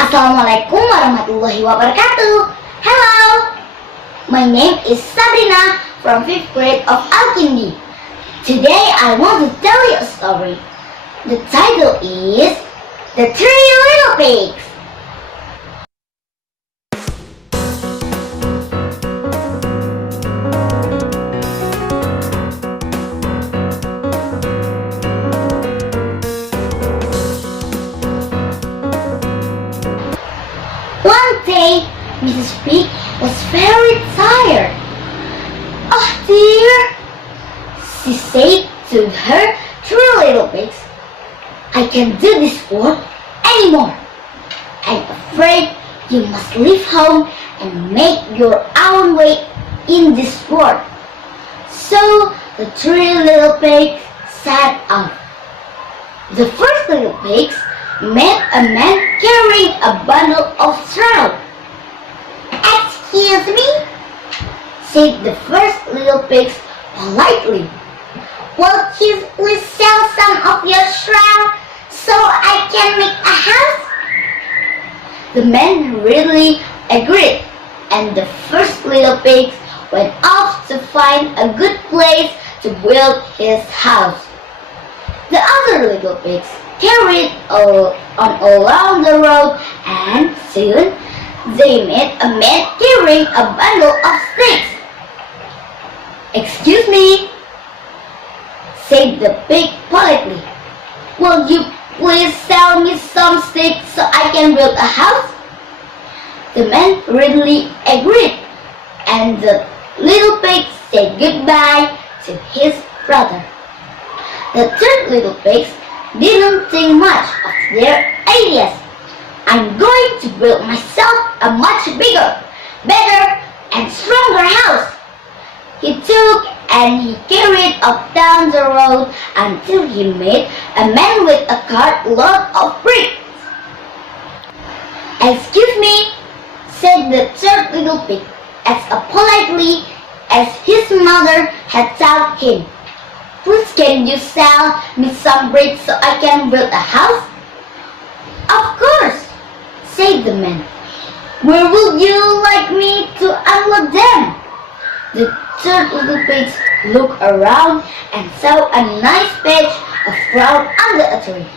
Assalamualaikum warahmatullahi wabarakatuh. Hello, my name is Shabreena from 5th grade of Al-Kindi. Today I want to tell you a story. The title is The Three Little Pigs. One day, Mrs. Pig was very tired. "Oh dear," she said to her three little pigs, "I can't do this work anymore. I'm afraid you must leave home and make your own way in this world." So the three little pigs set out. The first little pigs met a man carrying a bundle of straw. "Excuse me," said the first little pigs politely. "Will you please sell some of your straw so I can make a house?" The man readily agreed, and the first little pig went off to find a good place to build his house. The other little pigs carried on along the road, and soon they met a man carrying a bundle of sticks. "Excuse me," said the pig politely. "Will you please sell me some sticks so I can build a house?" The man readily agreed, and the little pig said goodbye to his brother. The third little pig didn't think much of their ideas. "I'm going to build myself a much bigger, better, and stronger house." He took and he carried up down the road until he met a man with a cart load of bricks. "Excuse me," said the third little pig as politely as his mother had taught him. "Please can you sell me some bricks so I can build a house?" "Of course," said the man. "Where would you like me to unload them?" The third little pig looked around and saw a nice patch of ground under a tree.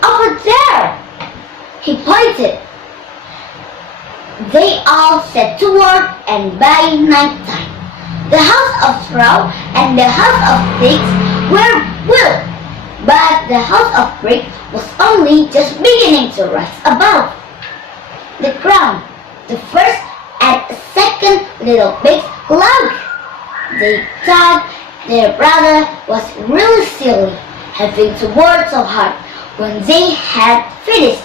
"Over there," he pointed. They all set to work, and by night time, the house of straw and the house of sticks were built, but the house of brick was only just beginning to rise above the ground. The first and second little pigs laughed. They thought their brother was really silly, having to work so hard when they had finished.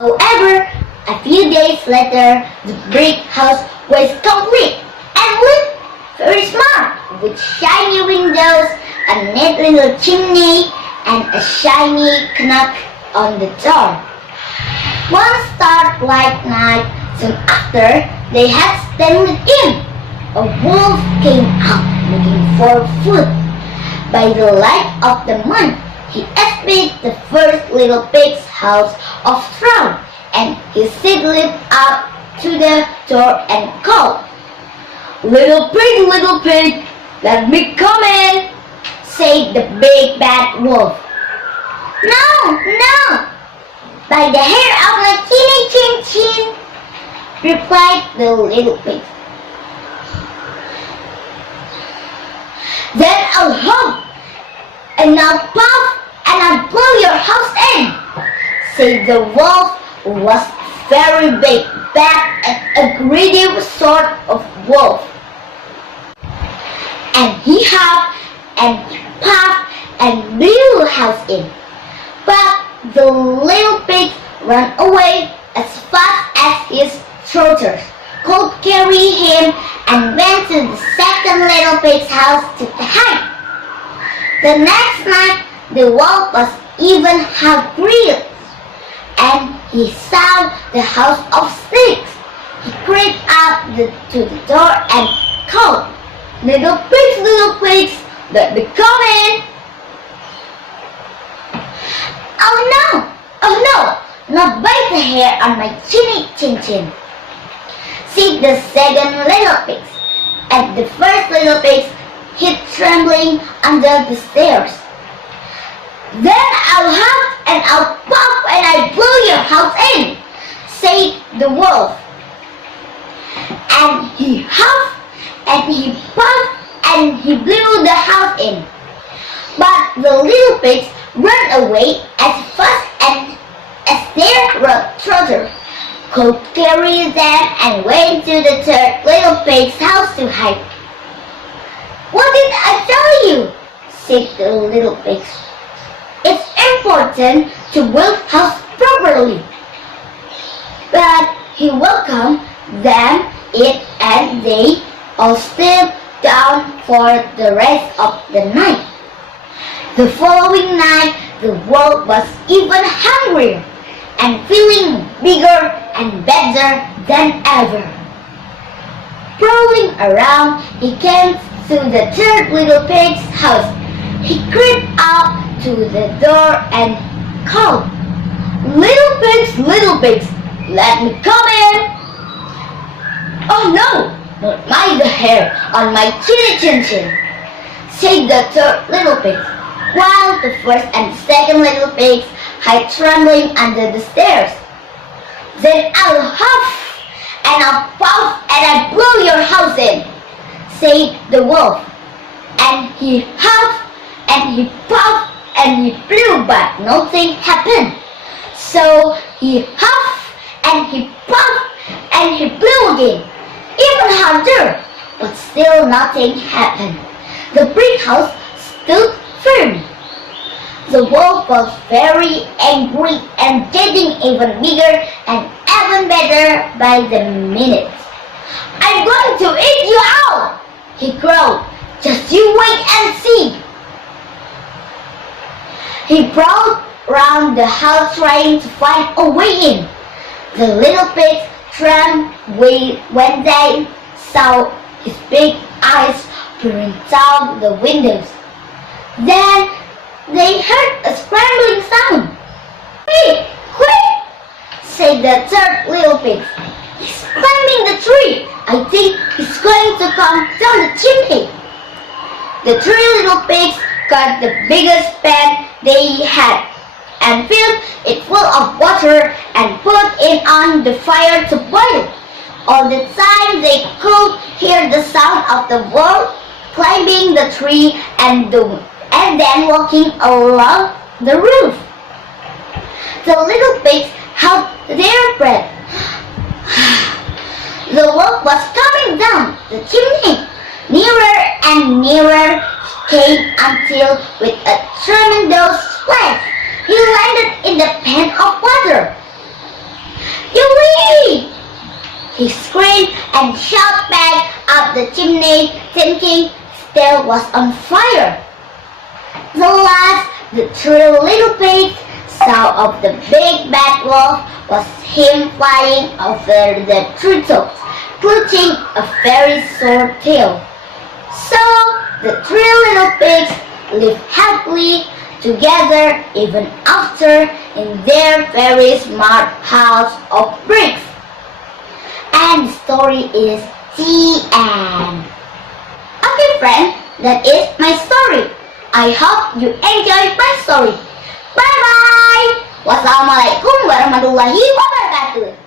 However, a few days later, the brick house was complete and looked very smart, with shiny windows, a neat little chimney, and a shiny knock on the door. One starlight night, soon after they had settled in, a wolf came out looking for food. By the light of the moon, he espied the first little pig's house of straw, and he sidled up to the door and called, little pig, let me come in," said the big bad wolf. No, by the hair of my chinny chin chin," replied the little pig. "Then I'll hum, and I'll puff, and I'll blow your house in," said the wolf, who was very big, bad, and a greedy sort of wolf. And he huffed and puffed and blew the house in. But the little pig ran away as fast as his trotters could carry him and went to the second little pig's house to hide. The next night, the wolf was even hungrier, and he saw the house of sticks. He crept up to the door and called, little pigs, let me come in." Oh no, not bite the hair on my chinny chin chin, said the second little pig. And the first little pig hid trembling under the stairs. Then I'll huff and I'll puff and I blow your house in, said the wolf. And he huffed and he puffed and he blew the house in. But the little pigs ran away as fast as their trotter could carry them and went to the third little pig's house to hide. What did I tell you? Said the little pigs. It's important to build house properly. But he welcomed them in and they all stayed down for the rest of the night. The following night, the wolf was even hungrier and feeling bigger and better than ever. Prowling around, he came to the third little pig's house. He crept up to the door and called, little pigs, let me come in." "Oh no, not mind the hair on my chinny chin chin," said the third little pig, while the first and second little pigs hid trembling under the stairs. "Then I'll huff and I'll puff and I'll blow your house in," said the wolf. And he huffed and he puffed and he blew, but nothing happened. So he huffed and he puffed and he blew again, even harder, but still nothing happened. The brick house stood firm. The wolf was very angry and getting even bigger and even better by the minute. "I'm going to eat you out," he growled. "Just you wait and see." He prowled round the house trying to find a way in. The little pigs trembled when they saw his big eyes peering down the windows. Then they heard a scrambling sound. "Quick, quick!" said the third little pig. "He's climbing the tree. I think he's going to come down the chimney." The three little pigs got the biggest pan they had and filled it full of water and put it on the fire to boil. All the time they could hear the sound of the wolf climbing the tree and then walking along the roof. The little pigs held their breath. The wolf was coming down the chimney. Nearer and nearer he came until, with a tremendous splash, he landed in the pan of water. "Yoo-wee!" he screamed and shot back up the chimney, thinking his tail was on fire. The last the three little pigs saw of the big bad wolf was him flying over the treetops, clutching a very sore tail. So the three little pigs lived happily together even after in their very smart house of bricks. And the story is the end. Okay friends, that is my story. I hope you enjoyed my story. Bye bye. Wassalamualaikum warahmatullahi wabarakatuh.